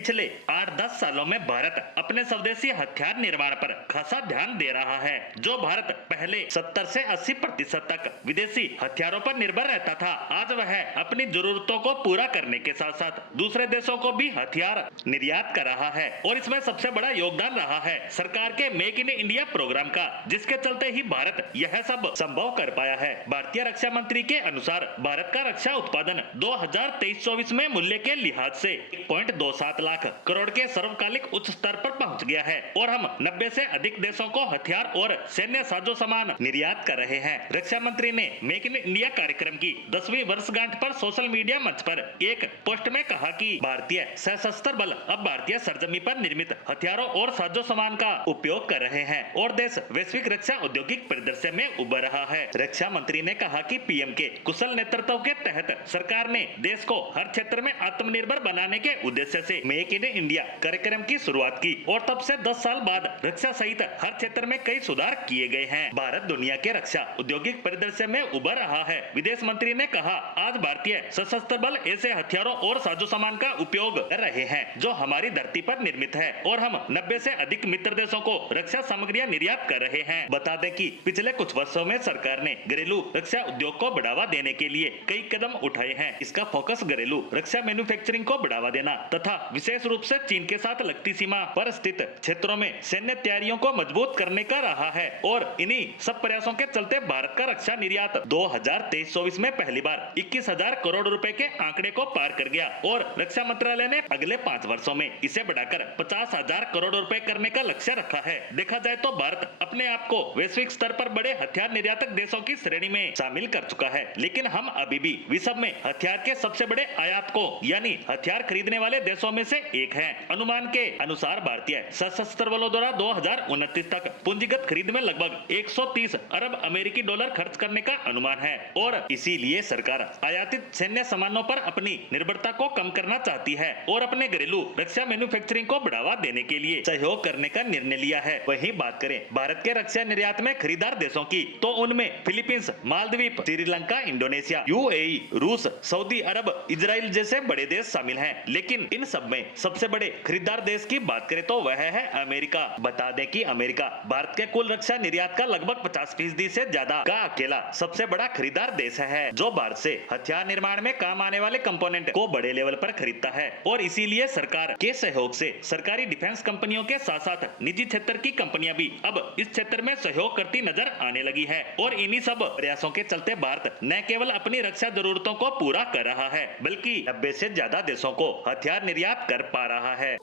पिछले 8-10 सालों में भारत अपने स्वदेशी हथियार निर्माण पर खासा ध्यान दे रहा है। जो भारत पहले 70 से 80% तक विदेशी हथियारों पर निर्भर रहता था, आज वह अपनी जरूरतों को पूरा करने के साथ साथ दूसरे देशों को भी हथियार निर्यात कर रहा है। और इसमें सबसे बड़ा योगदान रहा है सरकार के मेक इन इंडिया प्रोग्राम का, जिसके चलते ही भारत यह सब संभव कर पाया है। भारतीय रक्षा मंत्री के अनुसार भारत का रक्षा उत्पादन 2023-24 में मूल्य के लिहाज से 1.27 लाख करोड़ के सर्वकालिक उच्च स्तर पर पहुंच गया है और हम 90 से अधिक देशों को हथियार और सैन्य साजो सामान निर्यात कर रहे हैं। रक्षा मंत्री ने मेक इन इंडिया कार्यक्रम की 10वीं वर्षगांठ पर सोशल मीडिया मंच पर एक पोस्ट में कहा कि भारतीय सशस्त्र बल अब भारतीय सरजमी पर निर्मित हथियारों और साजो सामान का उपयोग कर रहे हैं और देश वैश्विक रक्षा औद्योगिक परिदृश्य में उभर रहा है। रक्षा मंत्री ने कहा कि पीएम के कुशल नेतृत्व के तहत सरकार ने देश को हर क्षेत्र में आत्मनिर्भर बनाने के उद्देश्य से मेक इन इंडिया कार्यक्रम की शुरुआत की और तब से 10 साल बाद रक्षा सहित हर क्षेत्र में कई सुधार किए गए हैं। भारत दुनिया के रक्षा औद्योगिक परिदृश्य में उभर रहा है। विदेश मंत्री ने कहा, आज भारतीय सशस्त्र बल ऐसे हथियारों और साजो सामान का उपयोग कर रहे हैं जो हमारी धरती पर निर्मित है और हम 90 से अधिक मित्र देशों को रक्षा सामग्रियां निर्यात कर रहे हैं। बता दें कि पिछले कुछ वर्षों में सरकार ने घरेलू रक्षा उद्योग को बढ़ावा देने के लिए कई कदम उठाए हैं। इसका फोकस घरेलू रक्षा मैन्युफैक्चरिंग को बढ़ावा देना तथा विशेष रूप से चीन के साथ लगती सीमा पर स्थित क्षेत्रों में सैन्य तैयारियों को मजबूत करने का रहा है और इन्हीं सब प्रयासों के चलते भारत का रक्षा निर्यात 2023-24 में पहली बार 21,000 करोड़ रुपए के आंकड़े को पार कर गया और रक्षा मंत्रालय ने अगले 5 वर्षों में इसे बढ़ाकर 50,000 करोड़ रुपए करने का लक्ष्य रखा है। देखा जाए तो भारत अपने आप को वैश्विक स्तर पर बड़े हथियार निर्यातक देशों की श्रेणी में शामिल कर चुका है, लेकिन हम अभी भी विश्व में हथियार के सबसे बबड़े आयात को यानी हथियार खरीदने वाले देशों में से एक है। अनुमान के अनुसार भारतीय सशस्त्र बलों द्वारा 2029 तक पूंजीगत खरीद में लगभग 130 अरब अमेरिकी डॉलर खर्च करने का अनुमान है और इसीलिए सरकार आयातित सैन्य सामानों पर अपनी निर्भरता को कम करना चाहती है और अपने घरेलू रक्षा मैन्युफैक्चरिंग को बढ़ावा देने के लिए सहयोग करने का निर्णय लिया है। वहीं बात करें भारत के रक्षा निर्यात में खरीदार देशों की, तो उनमें Philippines, Maldives, Sri Lanka, Indonesia, UAE, रूस, सऊदी अरब, इजराइल जैसे बड़े देश शामिल हैं। लेकिन इन सब में सबसे बड़े खरीदार देश की बात करें तो वह है अमेरिका। बता दें कि अमेरिका भारत के कुल रक्षा निर्यात का लगभग 50% से ज्यादा का अकेला सबसे बड़ा खरीदार देश है, जो भारत से हथियार निर्माण में काम आने वाले कंपोनेंट को बड़े लेवल पर खरीदता है और इसीलिए सरकार के सहयोग से सरकारी डिफेंस कंपनियों के साथ साथ निजी क्षेत्र की कंपनियां भी अब इस क्षेत्र में सहयोग करती नजर आने लगी है और इन्हीं सब प्रयासों के चलते भारत न केवल अपनी रक्षा जरूरतों को पूरा कर रहा है, बल्कि 90 से ज्यादा देशों को हथियार निर्यात कर पा रहा है।